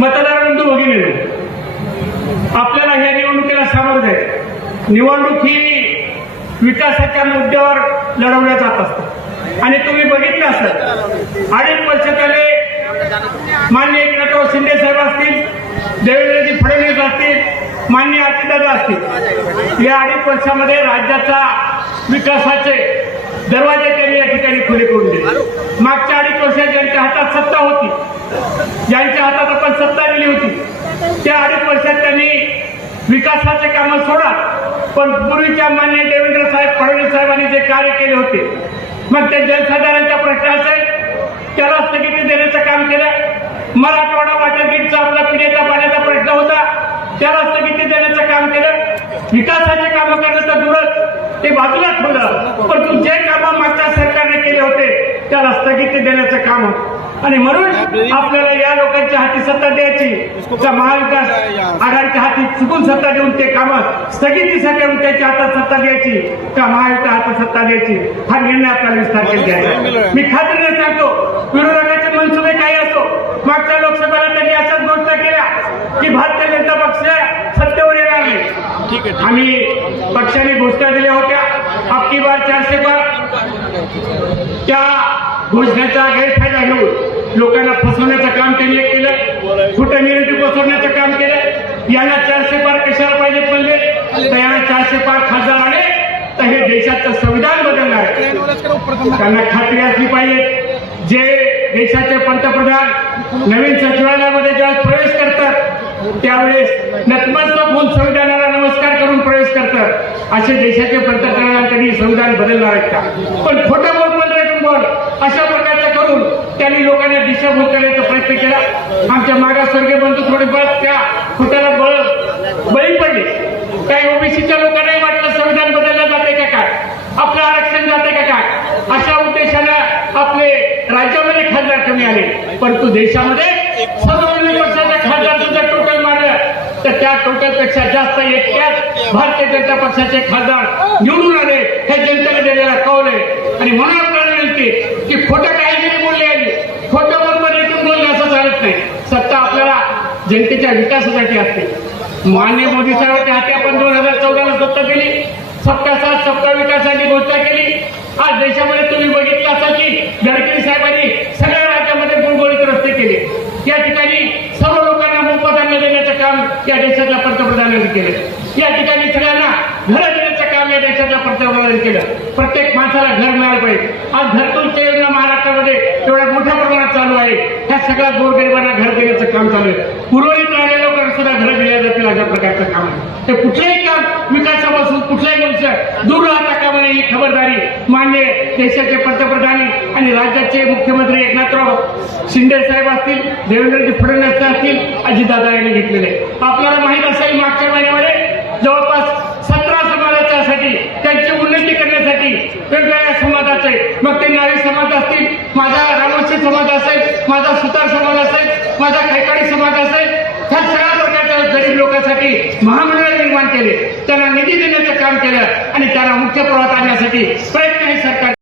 मतदार बंधू भगिनींनो, आपल्याला ह्या निवडणुकीला सामोरं जायचं. निवडणूक ही विकासाच्या मुद्द्यावर लढवल्या जात असते आणि तुम्ही बघितलं असाल 2.5 वर्ष झाले माननीय एकनाथराव शिंदे साहेब असतील, देवेंद्रजी फडणवीस असतील, माननीय अजितदादा असतील, या 2.5 वर्षामध्ये राज्याचा विकासाचे दरवाजे त्यांनी या ठिकाणी खुले करून दिले. मागच्या 2.5 वर्षात ज्यांच्या हातात सत्ता होती, ज्यांच्या हातात आपण सत्ता दिली होती, त्या 2.5 वर्षात त्यांनी विकासाचे कामं सोडा, पण पूर्वीच्या मान्य देवेंद्र साहेब फडणवीस साहेबांनी जे कार्य केले होते, मग ते जनसाधारणच्या प्रश्न असेल त्याला स्थगिती देण्याचं काम केलं. मराठवाडा वॉटर ग्रीडचा आपला पिण्याचा पाण्याचा प्रश्न होता, त्याला स्थगिती देण्याचं काम केलं. विकासाचे कामं करण्याचं दूरच ते बाजूला ठेवलं, परंतु जे कामं मागच्या सरकारने केले होते त्याला स्थगिती देण्याचं काम होतं. आणि म्हणून आपल्याला या लोकांच्या हाती सत्ता द्यायची का महाविकास आघाडीच्या हाती चुकून सत्ता देऊन ते कामं स्थगितीसाठी त्यांच्या हातात सत्ता द्यायची का महाविकास हातात सत्ता द्यायची, हा निर्णय आपल्याला विस्तार घ्यायचा. मी खात्रीने सांगतो, विरोधकाचे मनसुबे काही असो, मागच्या लोकसभेला त्यांनी अशाच गोष्ट केल्या की भारतीय जनता पक्ष सत्तेवर येणार नाही. आम्ही पक्षाने घोषणा दिल्या होत्या आपकी बार 400 पार, त्या घोषणेचा गैरफायदा घेऊन लोकांना फसवण्याचं काम त्यांनी केलं, खोटं निगेटिव्ह पसरवण्याचं काम केलं. यांना 400 पार कशाला पाहिजेत म्हणले, तर यांना 400 पार खासदार आले तर हे देशाचं संविधान बदलणार आहे. त्यांना खात्री असली पाहिजे, जे देशाचे पंतप्रधान नवीन सचिवालयामध्ये ज्यावेळेस प्रवेश करतात त्यावेळेस नतमस्तक होऊन संविधानाला नमस्कार करून प्रवेश करतात, असे देशाचे पंतप्रधान कधी संविधान बदलणार आहेत का? पण खोटं बोल अशा प्रकारचं करून त्यांनी लोकांना दिशाभूल करण्याचा प्रयत्न केला. आमच्या मागासवर्गीय बंधू थोडेफार त्या खोट्याला बळी पडले. काही ओबीसीच्या लोकांनाही वाटलं संविधान बदललं जाते का काय, आपलं आरक्षण जाते का काय, अशा उद्देशानं आपले राज्यामध्ये खासदार कमी आले. परंतु देशामध्ये 19 वर्षाच्या खासदार सुद्धा टोटल मारलं तर त्या टोटलपेक्षा जास्त एकट्याच भारतीय जनता पक्षाचे खासदार निवडून आले. हे जनतेने दिलेला कौल आहे. आणि म्हणून आपल्याला विनंती की खोटं काही जरी बोलले आणि खोटं बरोबर बोलले असं चालत नाही. सत्ता आपल्याला जनतेच्या विकासासाठी असते. मान्य मोदी साहेबांच्या हाती आपण 2014ला सत्ता दिली, सबका साथ सबका विकासाची घोषणा केली. आज देशामध्ये तुम्ही बघितलं असाल की गडकरी साहेबांनी सगळ्या राज्यामध्ये गुळगुळीत रस्ते केले. या ठिकाणी सर्व लोकांना मोफत अन्न देण्याचं काम या देशाच्या पंतप्रधानांनी केलं. या ठिकाणी सगळ्यांना घरं देण्याचं काम या देशाच्या पंतप्रधानांनी केलं. प्रत्येक माणसाला घर मिळालं पाहिजे. आज घरकुलच्या योजना महाराष्ट्रामध्ये एवढ्या मोठ्या प्रमाणात चालू आहे. ह्या सगळ्या गोरगरिबांना घर देण्याचं काम चालू आहे. उर्वरित राहिलेल्या लोकांना सुद्धा घरं दिल्या जातील अशा प्रकारचं काम आहे. ते कुठलंही काम विकासापासून कुठल्याही गोष्ट दूर राहता कामा नये ही खबरदारी मान्य देशाचे पंतप्रधान आणि राज्याचे मुख्यमंत्री एकनाथराव शिंदे साहेब असतील, देवेंद्रजी फडणवीस असतील, अजितदादा यांनी घेतलेले. आपल्याला माहित असेल मागच्या महिन्यामध्ये जवळपास 17 समाजाच्यासाठी त्यांची उन्नती करण्यासाठी वेगवेगळ्या समाजाचे, मग ते नावी समाज असतील, माझा रामोशी समाज असेल, माझा सुतार समाज असेल, माझा खैकाडी समाज असेल, ह्या सगळ्या प्रकारच्या गरीब लोकांसाठी महामंडळ निर्माण केले, त्यांना निधी देण्याचं काम केलं आणि त्यांना मुख्य प्रवाहात आणण्यासाठी प्रयत्न हे सरकार